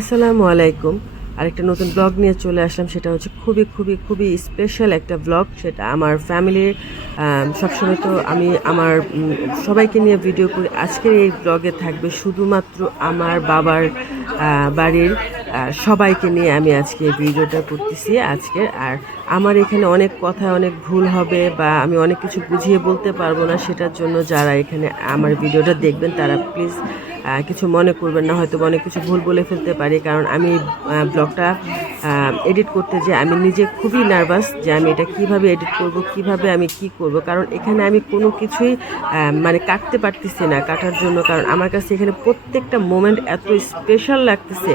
আসসালামু আলাইকুম। আরেকটা নতুন ব্লগ নিয়ে চলে আসলাম। সেটা হচ্ছে খুবই খুবই খুবই স্পেশাল একটা ব্লগ। সেটা আমার ফ্যামিলির সবসময় তো আমি আমার সবাইকে নিয়ে ভিডিও করি। আজকের এই ব্লগে থাকবে শুধুমাত্র আমার বাবার বাড়ির সবাইকে নিয়ে আমি আজকে এই ভিডিওটা করতেছি আজকের। আর আমার এখানে অনেক কথা অনেক ভুল হবে বা আমি অনেক কিছু বুঝিয়ে বলতে পারবো না, সেটার জন্য যারা এখানে আমার ভিডিওটা দেখবেন তারা প্লিজ কিছু মনে করবেন না, হয়তো অনেক কিছু ভুল বলে ফেলতে পারি। কারণ আমি ব্লগটা এডিট করতে যে আমি নিজে খুবই নার্ভাস যে আমি এটা কিভাবে এডিট করব, কিভাবে আমি কি করব। কারণ এখানে আমি কোনো কিছুই মানে কাটতে পারতেছি না কাটার জন্য। কারণ আমার কাছে এখানে প্রত্যেকটা মোমেন্ট এত স্পেশাল লাগতেছে,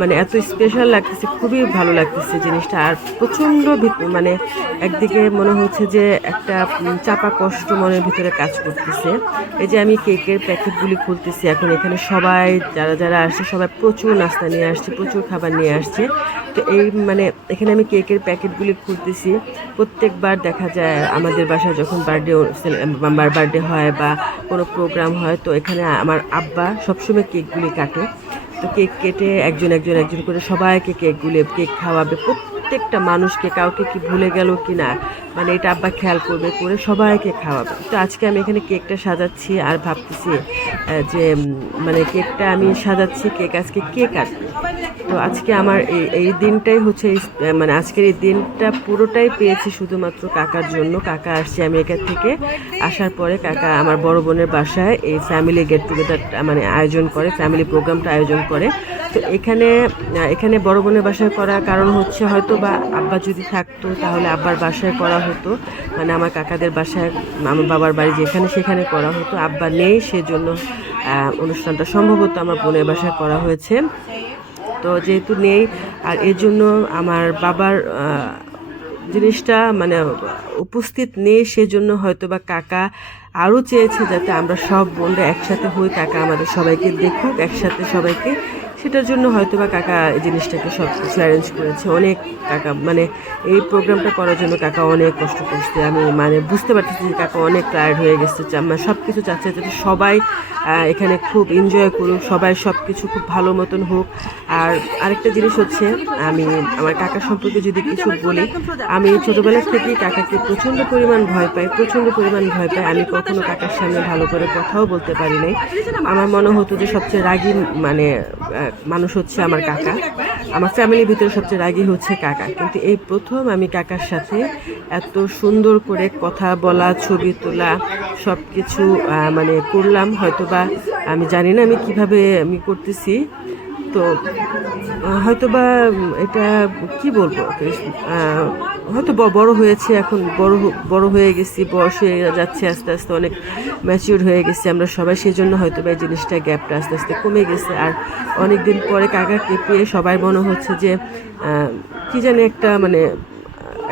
মানে এত স্পেশাল লাগতেছে, খুবই ভালো লাগতেছে জিনিসটা। আর প্রচণ্ড মানে একদিকে মনে হচ্ছে যে একটা চাপা কষ্ট মনের ভিতরে কাজ করতেছে। এই যে আমি কেকের প্যাকেটগুলি খুলতেছি এখন। এখানে সবাই যারা যারা আসছে সবাই প্রচুর নাস্তা নিয়ে আসছে, প্রচুর খাবার নিয়ে আসছে। তো এই মানে এখানে আমি কেকের প্যাকেটগুলি খুলতেছি। প্রত্যেকবার দেখা যায় আমাদের বাসায় যখন বার্থডে হয় বা কোনো প্রোগ্রাম হয়, তো এখানে আমার আব্বা সবসময় কেকগুলি কাটে। তো কেক কেটে একজন একজন একজন করে সবাইকে কেক খাওয়াবে, প্রত্যেকটা মানুষকে, কাউকে কি ভুলে গেল কি না মানে এটা আব্বা খেয়াল করবে, করে সবাইকে খাওয়াবে। তো আজকে আমি এখানে কেকটা সাজাচ্ছি আর ভাবতেছি যে মানে কেকটা আমি সাজাচ্ছি, কেক আজকে কে কাটবে। তো আজকে আমার এই দিনটাই হচ্ছে মানে আজকের এই দিনটা পুরোটাই পেয়েছি শুধুমাত্র কাকার জন্য। কাকা আসছে আমেরিকা থেকে, আসার পরে কাকা আমার বড় বোনের বাসায় এই ফ্যামিলি গেট টুগেদার মানে আয়োজন করে, ফ্যামিলি প্রোগ্রামটা আয়োজন করে। তো এখানে এখানে বড় বোনের বাসায় করার কারণ হচ্ছে হয়তো বা আব্বা যদি থাকতো তাহলে আব্বার বাসায় করা হতো, মানে আমার কাকাদের বাসায় আমার বাবার বাড়ি যেখানে সেখানে করা হতো। আব্বা নেই, সেজন্য অনুষ্ঠানটা সম্ভবত আমার বোনের বাসায় করা হয়েছে। তো যেহেতু নেই আর এর জন্য আমার বাবার জিনিসটা মানে উপস্থিত নেই, সেজন্য হয়তো বা কাকা আরও চেয়েছে যাতে আমরা সব বোনরা একসাথে হই, কাকা আমাদের সবাইকে দেখুক একসাথে সবাইকে। সেটার জন্য হয়তো বা কাকা এই জিনিসটাকে সব কিছু অ্যারেঞ্জ করেছে। অনেক কাকা মানে এই প্রোগ্রামটা করার জন্য কাকা অনেক কষ্ট করছে। আমি মানে বুঝতে পারতেছি যে কাকা অনেক টায়ার্ড হয়ে গেছে। আমার সব কিছু চাচ্ছে যাতে সবাই এখানে খুব এনজয় করুক, সবাই সব কিছু খুব ভালো মতন হোক। আর আরেকটা জিনিস হচ্ছে, আমি আমার কাকা সম্পর্কে যদি কিছু বলি, আমি ছোটোবেলা থেকেই কাকাকে প্রচণ্ড পরিমাণ ভয় পাই, প্রচণ্ড পরিমাণ ভয় পাই। আমি কখনো কাকার সামনে ভালো করে কথাও বলতে পারি নাই। আমার মনে হতো যে সবচেয়ে রাগী মানে মানুষ হচ্ছে আমার কাকা, আমার ফ্যামিলির ভিতরে সবচেয়ে রাগী হচ্ছে কাকা। কিন্তু এই প্রথম আমি কাকার সাথে এত সুন্দর করে কথা বলা, ছবি তোলা, সব কিছু মানে করলাম। হয়তোবা আমি জানি না আমি কিভাবে আমি করতেছি। তো হয়তোবা এটা কি বলবো, হয়তো বড় হয়েছে এখন, বড় হয়ে গেছি, বয়স হয়ে যাচ্ছে আস্তে আস্তে, অনেক ম্যাচিউর হয়ে গেছি আমরা সবাই। সেজন্য হয়তো বা এই জিনিসটা গ্যাপটা আস্তে আস্তে কমে গেছে। আর অনেক দিন পরে কাকাকে পেয়ে সবাই মনে হচ্ছে যে কি জানি একটা মানে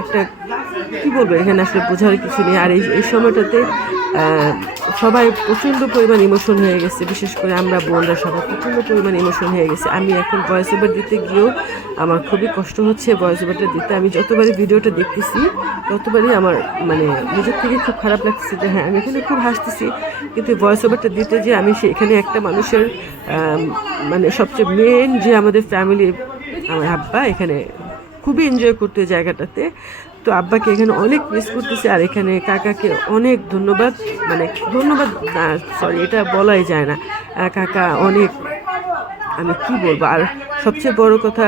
একটা কি বলবো, এখানে আসলে বোঝার কিছু নেই। আর এই সময়টাতে সবাই প্রচণ্ড পরিমাণ ইমোশন হয়ে গেছে, বিশেষ করে আমরা বোনরা সবাই প্রচণ্ড পরিমাণ ইমোশন হয়ে গেছে। আমি এখন ভয়েস ওভার দিতে গিয়েও আমার খুবই কষ্ট হচ্ছে ভয়েস ওভারটা দিতে। আমি যতবারই ভিডিওটা দেখতেছি ততবারই আমার মানে নিজের থেকে খুব খারাপ লাগতেছে যে হ্যাঁ আমি এখানে খুব হাসতেছি, কিন্তু ভয়েস ওভারটা দিতে যে আমি সেখানে একটা মানুষের মানে সবচেয়ে মেন যে আমাদের ফ্যামিলি, আমার আব্বা এখানে খুবই এনজয় করতে জায়গাটাতে। তো আব্বাকে এখানে অনেক মিস করতেছি। আর এখানে কাকাকে অনেক ধন্যবাদ, মানে ধন্যবাদ না সরি এটা বলাই যায় না, কাকা অনেক, আমি কি বলবো। আর সবচেয়ে বড় কথা,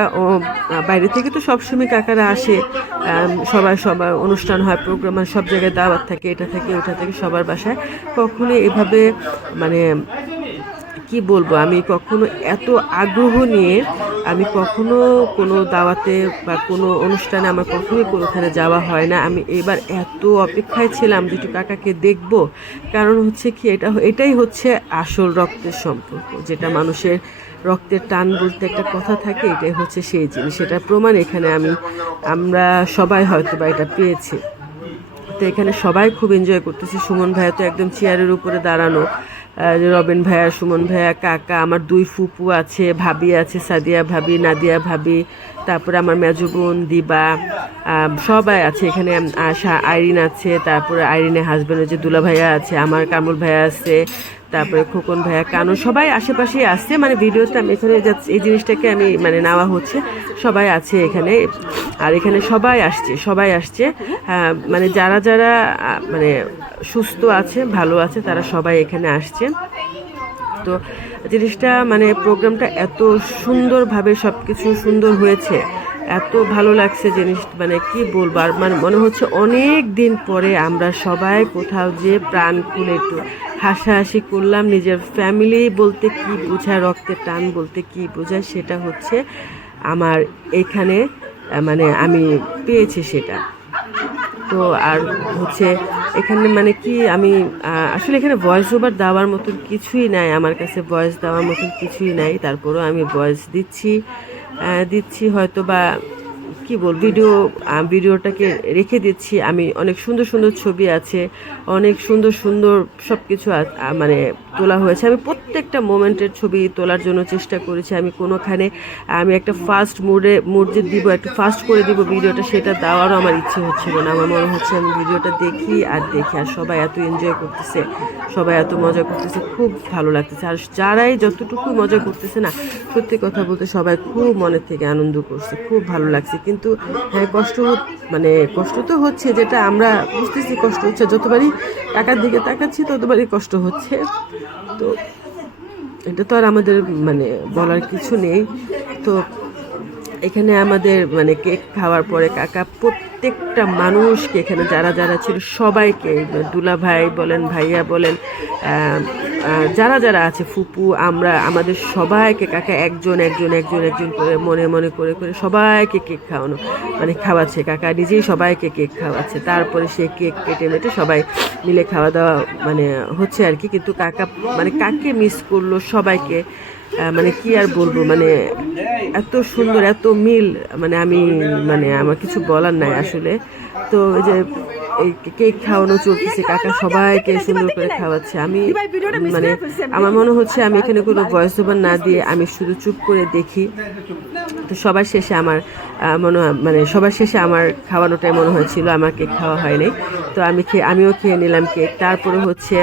বাইরে থেকে তো সবসময় কাকারা আসে, সবার অনুষ্ঠান হয়, প্রোগ্রাম হয়, সব জায়গায় দাওয়াত থাকে, এটা থেকে ওটা থেকে সবার বাসায়। কখনো এভাবে মানে কি বলবো, আমি কখনো এত আগ্রহ নিয়ে আমি কখনো কোনো দাওয়াতে বা কোনো অনুষ্ঠানে আমার কখনোই কোনোখানে যাওয়া হয় না। আমি এবার এত অপেক্ষায় ছিলাম যে একটু কাকাকে দেখবো। কারণ হচ্ছে কি, এটাই হচ্ছে আসল রক্তের সম্পর্ক, যেটা মানুষের রক্তের টান বলতে একটা কথা থাকে, এটাই হচ্ছে সেই জিনিস। সেটার প্রমাণ এখানে আমরা সবাই হয়তো বা এটা পেয়েছি। তো এখানে সবাই খুব এনজয় করতেছি। সুমন ভাইয়া তো একদম চেয়ারের উপরে দাঁড়ানো, রবিন ভাইয়া, সুমন ভাইয়া, কাকা, আমার দুই ফুপু আছে, ভাবি আছে, সাদিয়া ভাবি, নাদিয়া ভাবি, তারপরে আমার মেজো বোন দিবা, সবাই আছে এখানে। আশা, আইরিন আছে, তারপরে আইরিনের হাজব্যান্ডের যে দুলা ভাইয়া আছে, আমার কামরুল ভাইয়া আছে, তারপরে খোকন ভাইয়া, কানু, সবাই আশেপাশেই আসছে। মানে ভিডিওতে আমি এখানে যাচ্ছি, এই জিনিসটাকে আমি মানে নেওয়া হচ্ছে, সবাই আছে এখানে। আর এখানে সবাই আসছে মানে যারা যারা মানে সুস্থ আছে, ভালো আছে, তারা সবাই এখানে আসছে। তো জিনিসটা মানে প্রোগ্রামটা এত সুন্দরভাবে সব কিছু সুন্দর হয়েছে, এত ভালো লাগছে জিনিস, মানে কি বলবো। আর মানে মনে হচ্ছে অনেক দিন পরে আমরা সবাই কোথাও যে প্রাণ খুলে একটু হাসাহাসি করলাম। নিজের ফ্যামিলি বলতে কি বোঝায়, রক্তের টান বলতে কি বোঝায়, সেটা হচ্ছে আমার এখানে মানে আমি পেয়েছি সেটা। তো আর হচ্ছে এখানে মানে কি আমি আসলে এখানে ভয়েস ওভার দেওয়ার মতন কিছুই নাই, আমার কাছে ভয়েস দেওয়ার মতন কিছুই নাই। তারপরেও আমি ভয়েস দিচ্ছি হয়তো বা কি বল, ভিডিওটাকে রেখে দিচ্ছি আমি। অনেক সুন্দর সুন্দর ছবি আছে, অনেক সুন্দর সুন্দর সব কিছু মানে তোলা হয়েছে। আমি প্রত্যেকটা মোমেন্টের ছবি তোলার জন্য চেষ্টা করেছি। আমি কোনোখানে আমি একটা ফাস্ট মুড যে দিব, একটু ফাস্ট করে দিব ভিডিওটা, সেটা দেওয়ারও আমার ইচ্ছে হচ্ছিল না। আমার মনে হচ্ছে আমি ভিডিওটা দেখি আর সবাই এত এনজয় করতেছে, সবাই এত মজা করতেছে, খুব ভালো লাগতেছে। আর যারাই যতটুকু মজা করতেছে না, সত্যি কথা বলতে সবাই খুব মনের থেকে আনন্দ করছে, খুব ভালো লাগছে। কিন্তু হ্যাঁ, কষ্ট তো হচ্ছে, যেটা আমরা বুঝতেছি কষ্ট হচ্ছে। যতবারই টাকার দিকে তাকাচ্ছি ততবারই কষ্ট হচ্ছে। তো এটা তো আর আমাদের মানে বলার কিছু নেই। তো এখানে আমাদের মানে কেক খাওয়ার পরে কাকা প্রত্যেকটা মানুষকে, এখানে যারা যারা ছিল সবাইকে, দুলা ভাই বলেন, ভাইয়া বলেন, যারা যারা আছে, ফুপু, আমাদের সবাইকে কাকা একজন একজন একজন একজন করে মনে মনে করে করে সবাইকে কেক খাওয়ানো, মানে খাওয়াচ্ছে। কাকা নিজেই সবাইকে কেক খাওয়াচ্ছে। তারপরে সে কেক কেটে মেটে সবাই মিলে খাওয়া দাওয়া মানে হচ্ছে আর কি। কিন্তু কাকা মানে কাকে মিস করলো সবাইকে, মানে কি আর বলবো, মানে এত সুন্দর, এত মিল, মানে মানে আমার কিছু বলার নাই আসলে। তো এই যে এই কেক খাওয়ানো চলতেছে, কাকা সবাইকে সুন্দর করে খাওয়াচ্ছে। আমি মানে আমার মনে হচ্ছে আমি এখানে কোনো ভয়েস ওভার না দিয়ে আমি শুধু চুপ করে দেখি। তো সবার শেষে আমার মানে সবার শেষে আমার খাওয়ানোটাই মনে হয়েছিল, আমার কেক খাওয়া হয়নি। তো আমিও খেয়ে নিলাম কেক। তারপরে হচ্ছে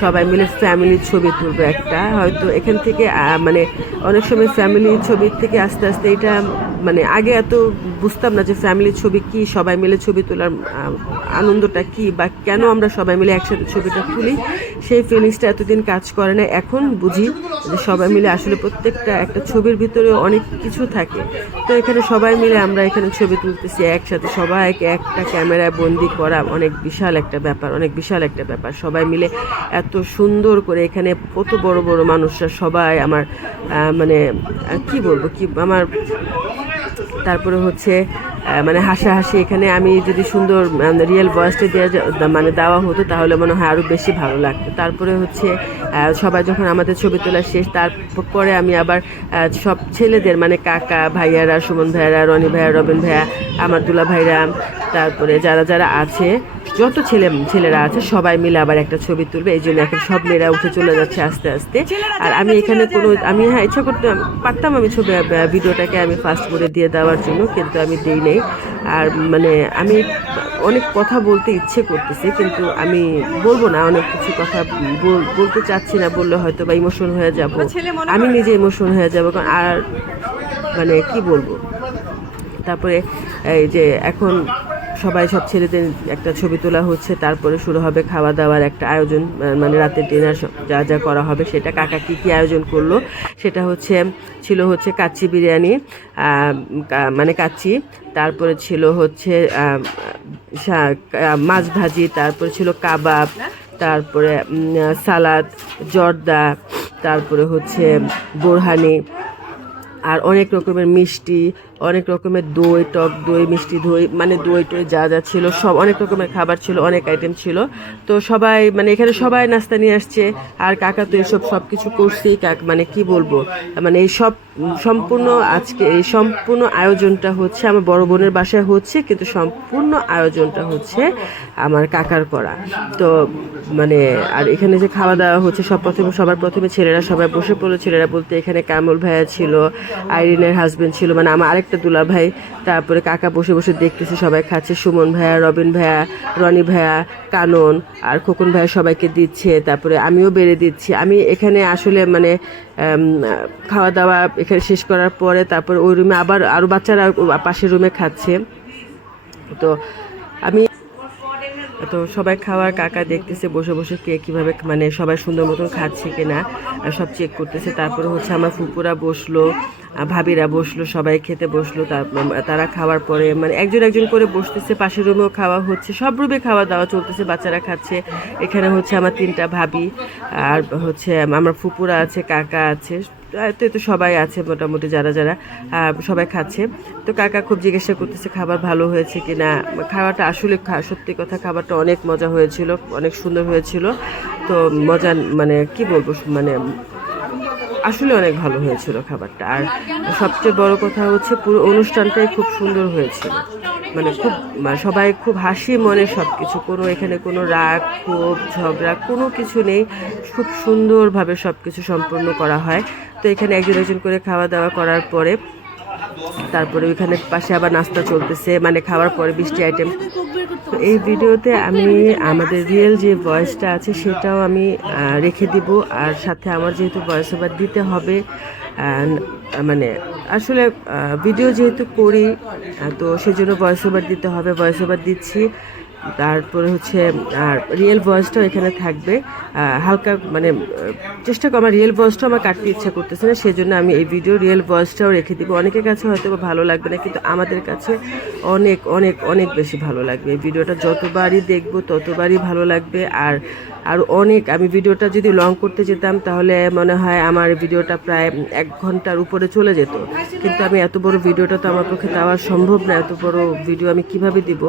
সবাই মিলে ফ্যামিলির ছবি তুলবো একটা, হয়তো এখান থেকে মানে অনেক সময় ফ্যামিলির ছবির থেকে আস্তে আস্তে এটা মানে আগে এত বুঝতাম না যে ফ্যামিলির ছবি কি, সবাই মিলে ছবি তোলার আনন্দটা কি, বা কেন আমরা সবাই মিলে একসাথে ছবিটা তুলি, সেই ফিলিংসটা এতদিন কাজ করে না। এখন বুঝি যে সবাই মিলে আসলে প্রত্যেকটা একটা ছবির ভিতরে অনেক কিছু থাকে। তো এখানে সবাই মিলে আমরা এখানে ছবি তুলতেছি একসাথে, সবাইকে একটা ক্যামেরায় বন্দি করা অনেক বিশাল একটা ব্যাপার। সবাই মিলে এত সুন্দর করে, এখানে কত বড় বড় মানুষরা সবাই আমার মানে কি বলবো, আমার তারপরে হচ্ছে মানে হাসাহাসি। এখানে আমি যদি সুন্দর রিয়েল ভয়েসটা মানে দেওয়া হতো তাহলে মনে হয় আরও বেশি ভালো লাগতো। তারপরে হচ্ছে সবাই যখন আমাদের ছবি তোলা শেষ, তারপরে আমি আবার সব ছেলেদের মানে কাকা ভাইয়ারা, সুমন ভাইয়ারা, রনি ভাইয়া, রবিন ভাইয়া, আমার দুলা ভাইরা, তারপরে যারা যারা আছে, যত ছেলেরা আছে সবাই মিলে আবার একটা ছবি তুলবে। এই জন্য এখন সব মেয়েরা উঠে চলে যাচ্ছে আস্তে আস্তে। আর আমি এখানে আমি ইচ্ছা করতে পারতাম আমি ভিডিওটাকে আমি ফাস্ট করে দিয়ে দেওয়ার জন্য, কিন্তু আমি দিই নেই। আর মানে আমি অনেক কথা বলতে ইচ্ছে করতেছে, কিন্তু আমি বলবো না, অনেক কিছু কথা বলতে চাচ্ছি না, বললে হয়তো বা ইমোশন হয়ে যাব, আমি নিজে ইমোশন হয়ে যাবো। আর মানে কি বলবো। তারপরে এই যে এখন সব ছেলেদের একটা ছবি তোলা হচ্ছে, তারপরে শুরু হবে খাওয়া দাওয়ার একটা আয়োজন, মানে রাতের ডিনার যা যা করা হবে সেটা। কাকা কি আয়োজন করলো সেটা ছিল হচ্ছে কাচ্চি বিরিয়ানি, মানে কাচ্চি, তারপরে ছিল হচ্ছে মাছ ভাজি, তারপরে ছিল কাবাব, তারপরে সালাদ, জর্দা, তারপরে হচ্ছে বোরহানি, আর অনেক রকমের মিষ্টি, অনেক রকমের দই, টক দই, মিষ্টি দই, মানে দই টই যা যা ছিল সব, অনেক রকমের খাবার ছিল, অনেক আইটেম ছিল। তো সবাই মানে এখানে সবাই নাস্তা নিয়ে আসছে। আর কাকা তো এইসব সব কিছু করছেই, মানে কি বলবো, মানে এই সব সম্পূর্ণ আয়োজনটা হচ্ছে আমার বড় বোনের বাসায় হচ্ছে, কিন্তু সম্পূর্ণ আয়োজনটা হচ্ছে আমার কাকার করা। তো মানে আর এখানে যে খাওয়া দাওয়া হচ্ছে সবার প্রথমে ছেলেরা সবাই বসে পড়লো। ছেলেরা বলতে এখানে কামল ভাইয়া ছিল, আইরিনের হাজবেন্ড ছিল, মানে আমার আরেকটা দুলাভাই, তারপরে কাকা বসে বসে দেখতেছে সবাই খাচ্ছে, সুমন ভাইয়া, রবিন ভাইয়া, রনি ভাইয়া, কানন আর খোকন ভাইয়া সবাইকে দিচ্ছে, তারপরে আমিও বেড়ে দিচ্ছি। আমি এখানে আসলে মানে খাওয়া দাওয়া এখানে শেষ করার পরে তারপর ওই রুমে আবার আরও বাচ্চারা পাশের রুমে খাচ্ছে। তো আমি তো সবাই খাওয়ার, কাকা দেখতেছে বসে বসে কে কীভাবে মানে সবাই সুন্দর মতন খাচ্ছে কিনা সব চেক করতেছে। তারপরে হচ্ছে আমার ফুপুরা বসলো, ভাবিরা বসলো, সবাই খেতে বসলো। তারা খাওয়ার পরে মানে একজন একজন করে বসতেছে, পাশের রুমেও খাওয়া হচ্ছে, সব রুমে খাওয়া দাওয়া চলতেছে, বাচ্চারা খাচ্ছে। এখানে হচ্ছে আমার 3টা ভাবি আর হচ্ছে আমার ফুপুরা আছে, কাকা আছে, তো সবাই আছে মোটামুটি যারা যারা সবাই খাচ্ছে। তো কাকা খুব জিজ্ঞাসা করতেছে খাবার ভালো হয়েছে কিনা। খাওয়াটা আসলে সত্যি কথা খাবারটা অনেক মজা হয়েছিল, অনেক সুন্দর হয়েছিল। তো মজা মানে কি বলবো, মানে আসলে অনেক ভালো হয়েছিল খাবারটা। আর সবচেয়ে বড় কথা হচ্ছে পুরো অনুষ্ঠানটাই খুব সুন্দর হয়েছিল, মানে খুব সবাই খুব হাসি মনে সব কিছু, কোনো এখানে কোনো রাগ ক্ষোভ ঝগড়া কোনো কিছু নেই, খুব সুন্দরভাবে সব কিছু সম্পন্ন করা হয়। তো এখানে একজন একজন করে খাওয়া দাওয়া করার পরে তারপরে ওইখানে পাশে আবার নাস্তা চলতেছে, মানে খাওয়ার পরে 20টি আইটেম। তো এই ভিডিওতে আমি আমাদের রিয়েল যে ভয়েসটা আছে সেটাও আমি রেখে দিব, আর সাথে আমার যেহেতু ভয়েস ওভার দিতে হবে, মানে আসলে ভিডিও যেহেতু করি তো সেজন্য ভয়েস ওভার দিতে হবে, ভয়েস ওভার দিচ্ছি। তারপরে হচ্ছে আর রিয়েল ভয়েসটাও এখানে থাকবে হালকা, মানে চেষ্টা করি, আমার রিয়েল ভয়েসটাও আমার কাটতে ইচ্ছা করতেছে না, সেজন্য আমি এই ভিডিও রিয়েল ভয়েসটাও রেখে দিব। অনেকের কাছে হয়তো ভালো লাগবে না, কিন্তু আমাদের কাছে অনেক অনেক অনেক বেশি ভালো লাগবে। এই ভিডিওটা যতবারই দেখবো ততবারই ভালো লাগবে। আর অনেক, আমি ভিডিওটা যদি লং করতে যেতাম তাহলে মনে হয় আমার ভিডিওটা প্রায় 1 ঘন্টার উপরে চলে যেত, কিন্তু আমি এত বড় ভিডিওটা তো আমার পক্ষে দেওয়া সম্ভব না, এত বড় ভিডিও আমি কিভাবে দিব।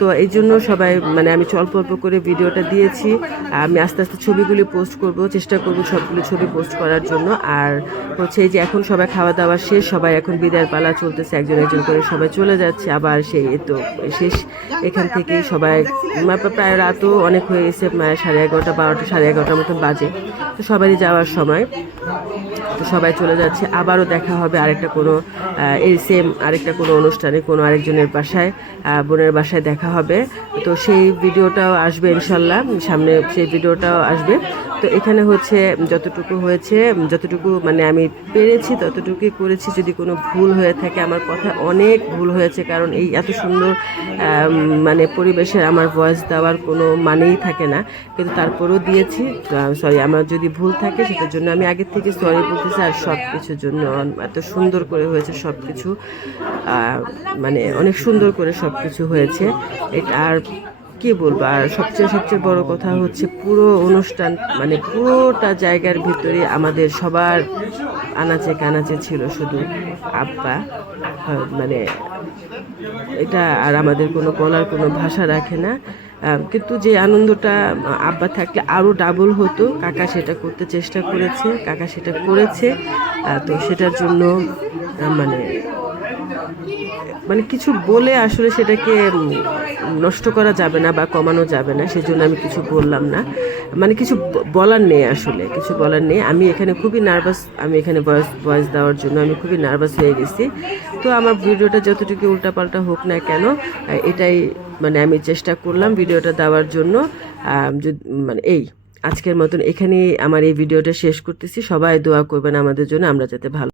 তো এই জন্য সবাই মানে আমি অল্প অল্প করে ভিডিওটা দিয়েছি। আমি আস্তে আস্তে ছবিগুলি পোস্ট করব, চেষ্টা করব সবগুলো ছবি পোস্ট করার জন্য। আর হচ্ছে এই যে এখন সবাই খাওয়া দাওয়া শেষ, সবাই এখন বিদায়ের পালা চলতেছে, একজন একজন করে সবাই চলে যাচ্ছে আবার সেই তো শেষ। এখান থেকেই সবাই প্রায় রাতও অনেক হয়ে গেছে, 11:30 12টা 11:30 মতন বাজে। তো সবারই যাওয়ার সময়, তো সবাই চলে যাচ্ছে। আবারও দেখা হবে আরেকটা কোনো এই সেম আরেকটা কোনো অনুষ্ঠানে, কোনো আরেকজনের বাসায়, বোনের বাসায় দেখা হবে। তো সেই ভিডিওটাও আসবে ইনশাল্লাহ, সামনে সেই ভিডিওটাও আসবে। তো এখানে হচ্ছে যতটুকু হয়েছে, যতটুকু মানে আমি পেরেছি ততটুকুই করেছি। যদি কোনো ভুল হয়ে থাকে, আমার কথা অনেক ভুল হয়েছে, কারণ এই এত সুন্দর মানে পরিবেশে আমার ভয়েস দেওয়ার কোনো মানেই থাকে না, কিন্তু তারপরেও দিয়েছি। সরি, আমার যদি ভুল থাকে সেটার জন্য আমি আগের থেকে সরি বলতেছি। আর সব কিছুর জন্য এত সুন্দর করে হয়েছে সব কিছু, মানে অনেক সুন্দর করে সব কিছু হয়েছে। এটা আর কি বলবো। আর সবচেয়ে বড় কথা হচ্ছে পুরো অনুষ্ঠান মানে পুরোটা জায়গার ভিতরে আমাদের সবার আনাচে কানাচে ছিল শুধু আব্বা, মানে এটা আর আমাদের কোনো বলার কোনো ভাষা রাখে না। কিন্তু যে আনন্দটা আব্বা থাকলে আরও ডাবল হতো। কাকা সেটা করতে চেষ্টা করেছে, কাকা সেটা করেছে। তো সেটার জন্য মানে মানে কিছু বলে আসলে সেটাকে নষ্ট করা যাবে না বা কমানো যাবে না, সেজন্য আমি কিছু বললাম না। মানে কিছু বলার নেই, আসলে কিছু বলার নেই। আমি এখানে খুবই নার্ভাস, আমি এখানে ভয়েস দেওয়ার জন্য আমি খুবই নার্ভাস হয়ে গেছি। তো আমার ভিডিওটা যতটুকু উল্টাপাল্টা হোক না কেন, এটাই মানে আমি চেষ্টা করলাম ভিডিওটা দেওয়ার জন্য। মানে এই আজকের মতন এখানেই আমার এই ভিডিওটা শেষ করতেছি। সবাই দোয়া করবেন আমাদের জন্য, আমরা যাতে ভালো